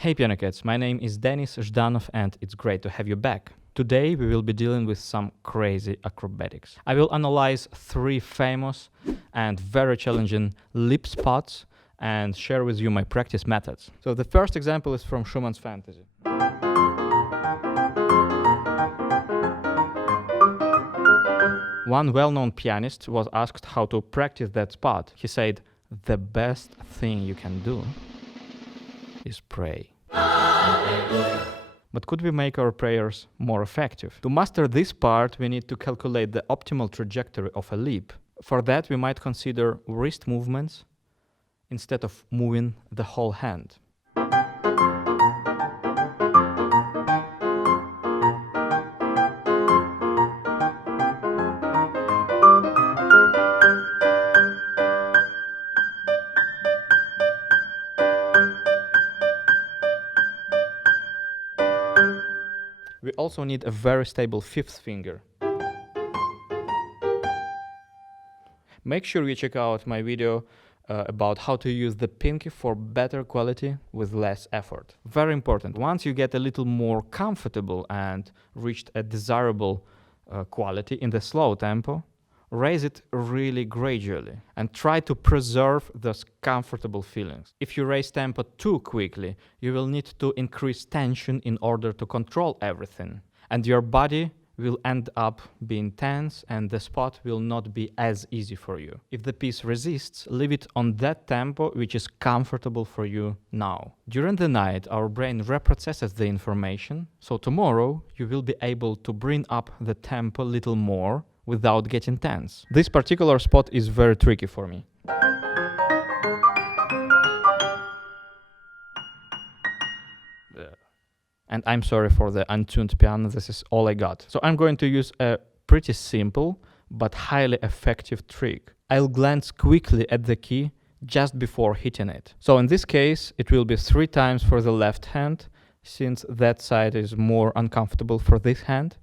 Hey Piano Cats, my name is Denis Zhdanov and it's great to have you back. Today we will be dealing with some crazy acrobatics. I will analyze 3 famous and very challenging lip spots and share with you my practice methods. So the first example is from Schumann's Fantasie. One well-known pianist was asked how to practice that spot. He said, "The best thing you can do is pray." Hallelujah. But could we make our prayers more effective? To master this part, we need to calculate the optimal trajectory of a lip. For that, we might consider wrist movements instead of moving the whole hand. We also need a very stable 5th finger. Make sure you check out my video about how to use the pinky for better quality with less effort. Very important. Once you get a little more comfortable and reached a desirable quality in the slow tempo, raise it really gradually and try to preserve those comfortable feelings. If you raise tempo too quickly, you will need to increase tension in order to control everything. And your body will end up being tense and the spot will not be as easy for you. If the piece resists, leave it on that tempo which is comfortable for you now. During the night, our brain reprocesses the information, so tomorrow you will be able to bring up the tempo a little more without getting tense. This particular spot is very tricky for me. And I'm sorry for the untuned piano, this is all I got. So I'm going to use a pretty simple but highly effective trick. I'll glance quickly at the key just before hitting it. So in this case, it will be 3 times for the left hand, since that side is more uncomfortable for this hand.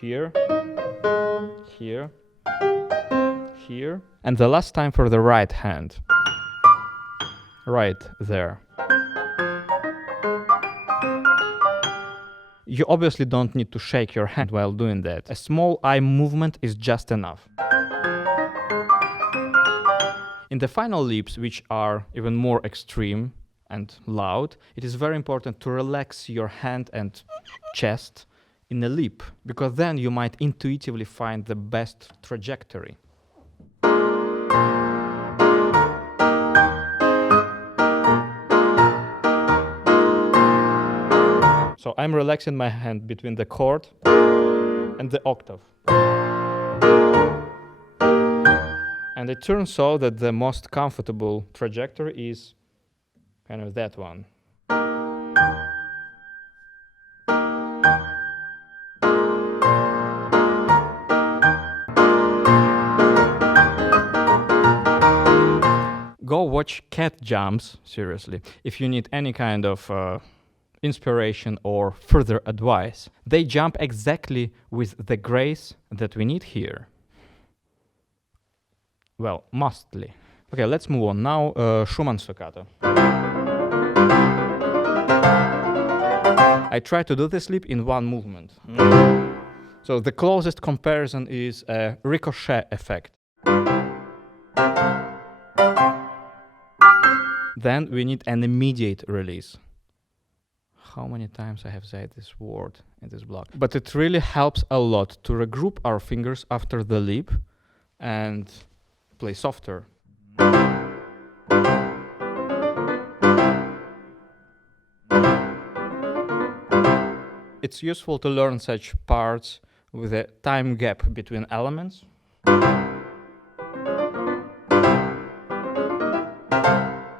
Here, here, here, and the last time for the right hand. Right there. You obviously don't need to shake your hand while doing that. A small eye movement is just enough. In the final leaps, which are even more extreme and loud, it is very important to relax your hand and chest in a leap, because then you might intuitively find the best trajectory. So I'm relaxing my hand between the chord and the octave. And it turns out that the most comfortable trajectory is kind of that one. Go watch cat jumps, seriously, if you need any kind of inspiration or further advice. They jump exactly with the grace that we need here. Well, mostly. Okay, let's move on. Now, Schumann Toccata. I try to do this leap in one movement. So the closest comparison is a ricochet effect. Then we need an immediate release. How many times I have said this word in this block. But it really helps a lot to regroup our fingers after the leap and play softer. It's useful to learn such parts with a time gap between elements.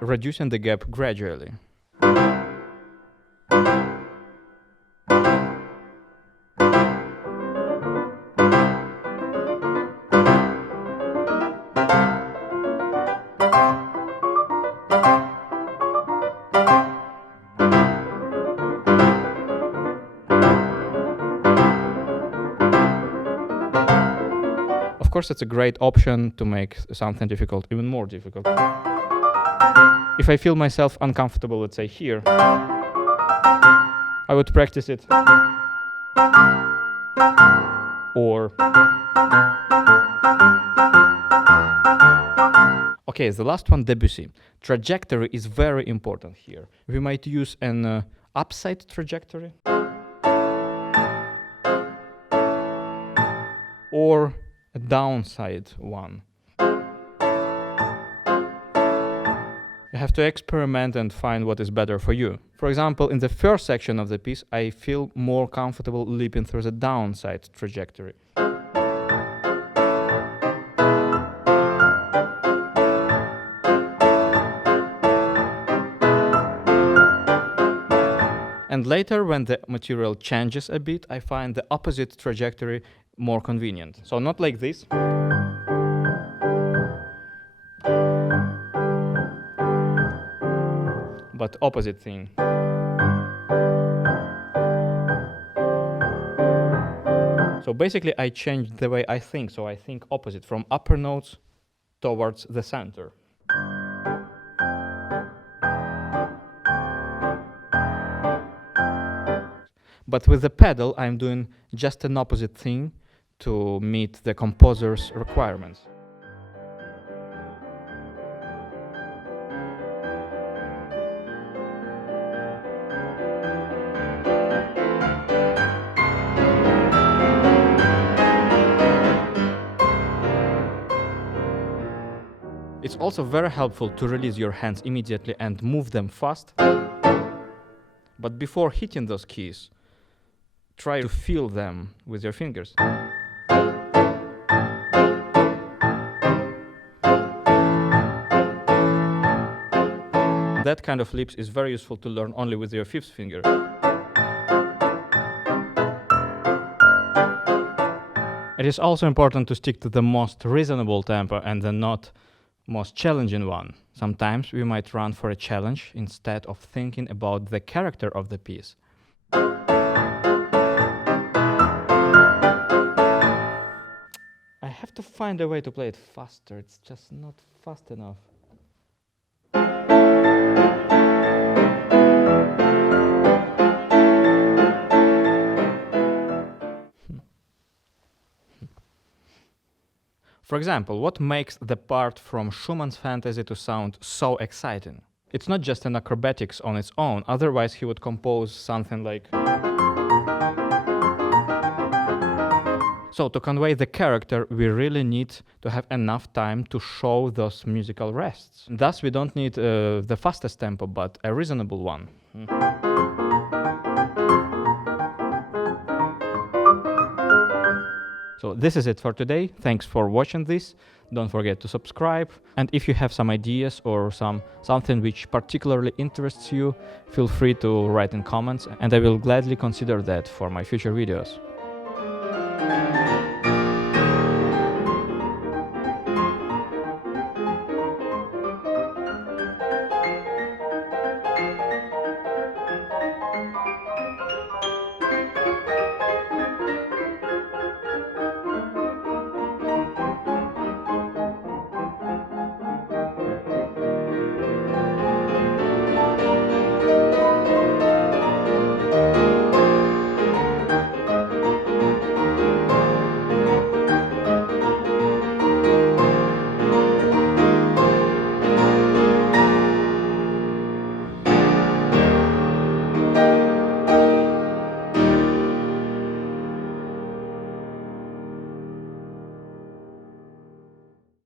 Reducing the gap gradually. Of course, it's a great option to make something difficult even more difficult. If I feel myself uncomfortable, let's say here, I would practice it. Or okay, the last one, Debussy. Trajectory is very important here. We might use an upside trajectory or a downside one. You have to experiment and find what is better for you. For example, in the first section of the piece, I feel more comfortable leaping through the downside trajectory. And later, when the material changes a bit, I find the opposite trajectory more convenient. So not like this, but opposite thing. So basically I changed the way I think, so I think opposite, from upper notes towards the center. But with the pedal, I'm doing just an opposite thing to meet the composer's requirements. It's also very helpful to release your hands immediately and move them fast. But before hitting those keys, try to feel them with your fingers. That kind of leaps is very useful to learn only with your fifth finger. It is also important to stick to the most reasonable tempo and the not most challenging one. Sometimes we might run for a challenge instead of thinking about the character of the piece. I have to find a way to play it faster, it's just not fast enough. For example, what makes the part from Schumann's Fantasie to sound so exciting? It's not just an acrobatics on its own, otherwise he would compose something like... So to convey the character, we really need to have enough time to show those musical rests. Thus, we don't need the fastest tempo, but a reasonable one. So this is it for today. Thanks for watching this. Don't forget to subscribe. And if you have some ideas or something which particularly interests you, feel free to write in comments, and I will gladly consider that for my future videos.